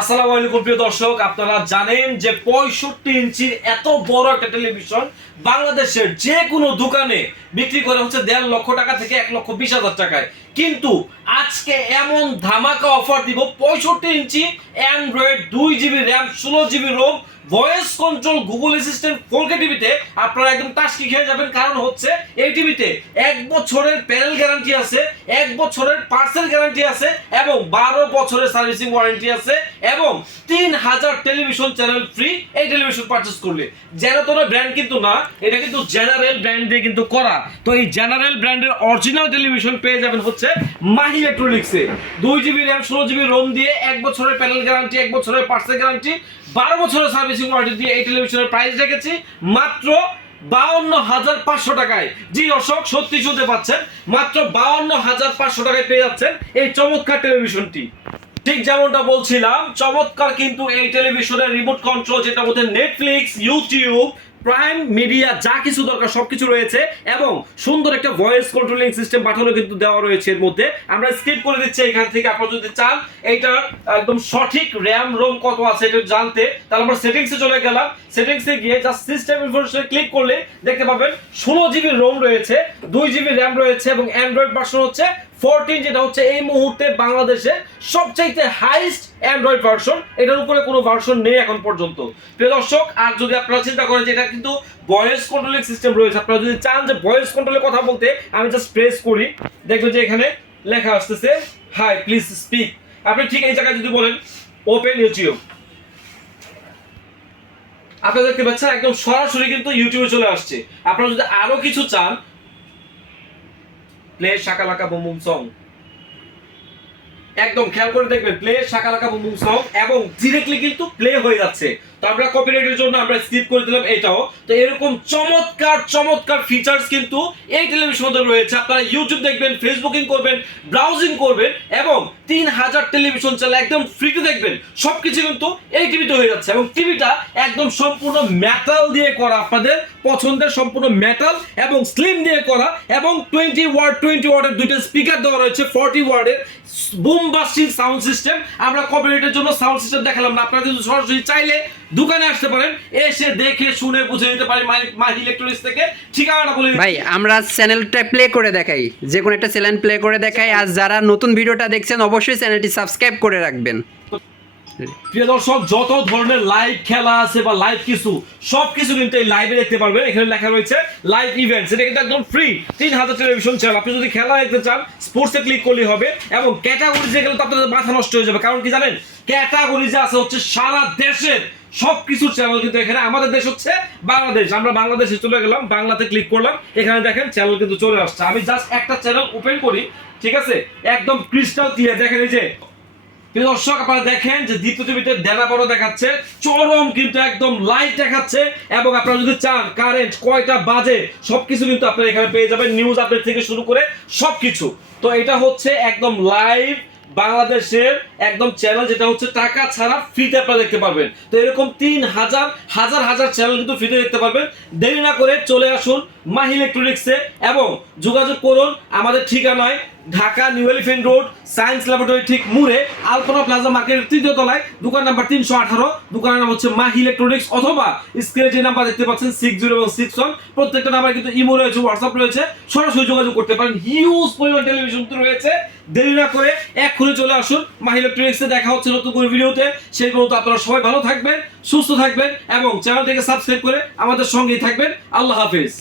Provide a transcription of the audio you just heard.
আসসালামু আলাইকুম প্রিয় দর্শক, আপনারা জানেন যে 65 ইঞ্চির এত বড় একটা টেলিভিশন বাংলাদেশের যে কোনো দোকানে বিক্রি করে হচ্ছে 1.5 লক্ষ টাকা থেকে 1,20,000 টাকায়। কিন্তু আজকে এমন ধামাকা অফার দিব, 65 inch android 2GB RAM 16GB ROM voice control Google assistant 4K টিভিতে আপনারা একদম টাস্কি খেয়ে যাবেন। কারণ হচ্ছে এই টিভিতে 1 বছরের প্যানেল গ্যারান্টি আছে, 1 বছরের পার্সেল গ্যারান্টি আছে এবং 12 বছরের সার্ভিসিং ওয়ারেন্টি আছে এবং 3000 টেলিভিশন চ্যানেল ফ্রি এই টেলিভিশন পারচেজ করলে। জেনারেল ব্র্যান্ড কিন্তু না, এটা কিন্তু জেনারেল ব্র্যান্ড দিয়ে কিন্তু করা। তো এই জেনারেল ব্র্যান্ডের অরিজিনাল টেলিভিশন পেয়ে যাবেন হচ্ছে Mahi ইলেকট্রনিক্সে। 2GB RAM 16GB Rome দিয়ে 1 বছরের প্যানেল গ্যারান্টি, 1 বছরের পার্সেল গ্যারান্টি, 12 বছরের সার্ভিসিং ওয়ারেন্টি দিয়ে এই টেলিভিশনের প্রাইস রেখেছি মাত্র 52,500 টাকায়। জি দর্শক, সত্যি শুনতে পাচ্ছেন, মাত্র 52,500 টাকায় পেয়ে যাচ্ছেন এই চমৎকার টেলিভিশনটি। ঠিক যেমনটা বলছিলাম, চমৎকার কিন্তু এই টেলিভিশনের রিমোট কন্ট্রোল, যেটা মধ্যে নেটফ্লিক্স, ইউটিউব, প্রাইম মিডিয়া যা কিছু দরকার সবকিছু রয়েছে এবং সুন্দর একটা ভয়েস কন্ট্রোলিং সিস্টেম বাটনও কিন্তু দেওয়া রয়েছে এর মধ্যে। আমরা স্কিপ করে দিচ্ছি এখান থেকে। আপনারা যদি চান এইটার একদম সঠিক র্যাম রোম কত আছে এটা জানতে, তাহলে আমরা সেটিংসে চলে গেলাম। সেটিংসে গিয়ে জাস্ট সিস্টেম ইনফরমেশনে ক্লিক করলে দেখতে পাবেন 16GB রোম রয়েছে, 2GB র্যাম রয়েছে এবং অ্যান্ড্রয়েড ভার্সন হচ্ছে 14, যেটা হচ্ছে এই মুহূর্তে বাংলাদেশে সবচাইতে হাইস্ট অ্যান্ড্রয়েড ভার্সন। এটার উপরে কোনো ভার্সন নেই এখন পর্যন্ত প্রিয় দর্শক। আর যদি আপনারা চিন্তা করেন যে এটা কিন্তু ভয়েস কন্ট্রোলিং সিস্টেম রয়েছে, আপনারা যদি চান যে ভয়েস কন্ট্রোলের কথা বলতে, আমি জাস্ট প্রেস করি, দেখবেন যে এখানে লেখা আসতেছে হাই প্লিজ স্পিক। আপনি ঠিক এই জায়গায় যদি বলেন ওপেন ইউটিউব, আপনারা দেখতে পাচ্ছেন একদম সরাসরি কিন্তু ইউটিউবে চলে আসছে। আপনারা যদি আরো কিছু চান, play Shakalaka boom boom song, একদম খেয়াল করে দেখবেন play Shakalaka boom boom song এবং ডাইরেক্টলি কিন্তু প্লে হয়ে যাচ্ছে। তো আমরা কপিরাইটের জন্য আমরা স্কিপ করে দিলাম এটাও। তো এরকম চমৎকার চমৎকার ফিচার্স কিন্তু এই টেলিভিশনে রয়েছে। আপনারা ইউটিউব দেখবেন, ফেসবুকিং করবেন, ব্রাউজিং করবেন এবং 3000 টেলিভিশন চ্যানেল একদম ফ্রিতে দেখবেন। সবকিছু কিন্তু এই টিভিতে হয়ে যাচ্ছে এবং টিভিটা একদম সম্পূর্ণ মেটাল দিয়ে করা, আপনাদের পছন্দের সম্পূর্ণ মেটাল এবং স্লিম দিয়ে করা এবং 20 ওয়াটের দুইটা স্পিকার দেওয়া রয়েছে, 40 ওয়াটের বুম বাস্টিং সাউন্ড সিস্টেম। আমরা কপিরাইটের জন্য সাউন্ড সিস্টেম দেখালাম না, আপনারা কিন্তু সরাসরি চাইলে দোকানে আসতে পারেন, এসে দেখে শুনে বুঝে নিতে পারেন মাহি ইলেকট্রনিক্স থেকে। ঠিকানাটা বলে ভাই, আমরা চ্যানেলটা প্লে করে দেখাই, যে কোনো একটা চ্যানেল প্লে করে দেখাই। আর যারা নতুন ভিডিওটা দেখছেন অবশ্যই চ্যানেলটি সাবস্ক্রাইব করে রাখবেন। প্রিয় দর্শক, যত ধরনের লাইভ খেলা আছে বা লাইভ কিছু সবকিছু কিন্তু এই লাইভে দেখতে পারবেন। এখানে লেখা রয়েছে লাইভ ইভেন্টস, এটা কিন্তু একদম ফ্রি। 3000 টেলিভিশন চ্যানেল, আপনি যদি খেলা দেখতে চান স্পোর্টসে ক্লিক করলেই হবে এবং ক্যাটাগরিজে গেলে তো আপনাদের মাথা নষ্ট হয়ে যাবে। কারণ কি জানেন, ক্যাটাগরিজে আছে হচ্ছে সারা দেশের সবকিছু চ্যানেল। কিন্তু এখানে আমাদের দেশ হচ্ছে বাংলাদেশ, আমরা বাংলাদেশে চলে গেলাম, বাংলাতে ক্লিক করলাম, এখানে দেখেন চ্যানেল কিন্তু চলে আসছে। আমি জাস্ট একটা চ্যানেল ওপেন করি, ঠিক আছে, একদম ক্রিস্টাল ক্লিয়ার। দেখেন এই যে প্রিয় দর্শক, আপনারা দেখেন যে দ্বিতীয় টিভিতে ডেটা বড় দেখাচ্ছে, চরম কিন্তু একদম লাইট দেখাচ্ছে এবং আপনারা যদি চান কারেন্ট কয়টা বাজে সবকিছু কিন্তু আপনারা এখানে পেয়ে যাবেন, নিউজ আপডেট থেকে শুরু করে সবকিছু। তো এটা হচ্ছে একদম লাইভ বাংলাদেশের একদম চ্যানেল, যেটা হচ্ছে টাকা ছাড়া ফ্রিতে আপনারা দেখতে পারবেন। তো এরকম 3000 হাজার চ্যানেল কিন্তু ফ্রিতে দেখতে পারবেন। দেরি না করে চলে আসুন মাহি ইলেকট্রনিক্সে এবং যোগাযোগ করুন আমাদের ঠিকানায় Dhaka new elephant road, science laboratory ঠিক মুড়ে, আলপনা প্লাজা মার্কেটের 3য় তলায়, দোকান নাম্বার 318। দোকানের নাম হচ্ছে মাহি ইলেকট্রনিক্স, অথবা স্ক্রিনে যে নাম্বার দেখতে পাচ্ছেন 60 এবং 61, প্রত্যেকটা নাম্বার কিন্তু ইমো রয়েছে, হোয়াটসঅ্যাপ রয়েছে, সরাসরি যোগাযোগ করতে পারেন। হিউজ পরিমাণ টেলিভিশন তো রয়েছে। দেরি না করে এক্ষুনি চলে আসুন মাহি ইলেকট্রনিক্সে। দেখা হচ্ছে নতুন কোনো ভিডিওতে। সেই পর্যন্ত আপনারা সবাই ভালো থাকবেন, সুস্থ থাকবেন এবং চ্যানেলটিকে সাবস্ক্রাইব করে আমাদের সঙ্গেই থাকবেন। আল্লাহ হাফেজ।